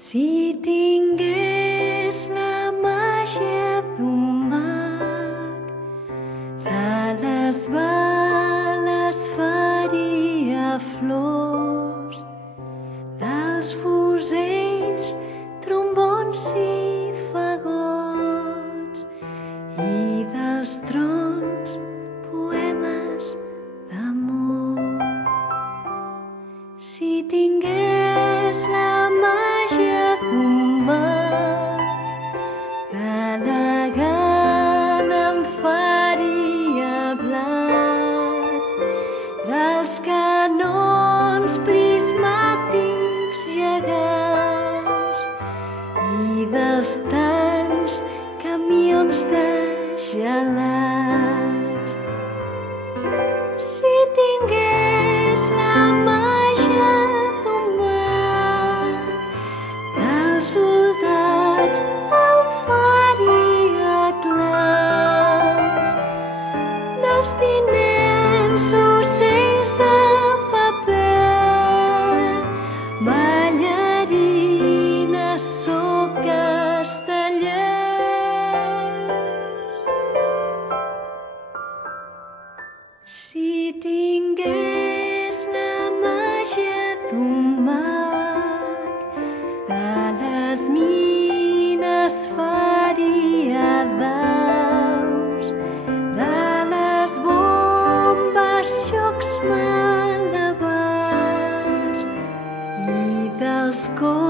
Si tingués la màgia d'un mag, de les bales faria flors, dels fusells, trombons i fagots, i dels trons, poemes d'amor. Si tingués la màgia d'un mag, elegant em faria blat, dels canons prismàtics gegants i dels tancs camions de gelats. Si tingués la màgia d'un mag, dels soldats em faria claus, dels tinents ocells de paper, ballarines o castellers. Si tingués la màgia d'un mag, de les mines faria daus, de les bombes jocs malabars i dels cors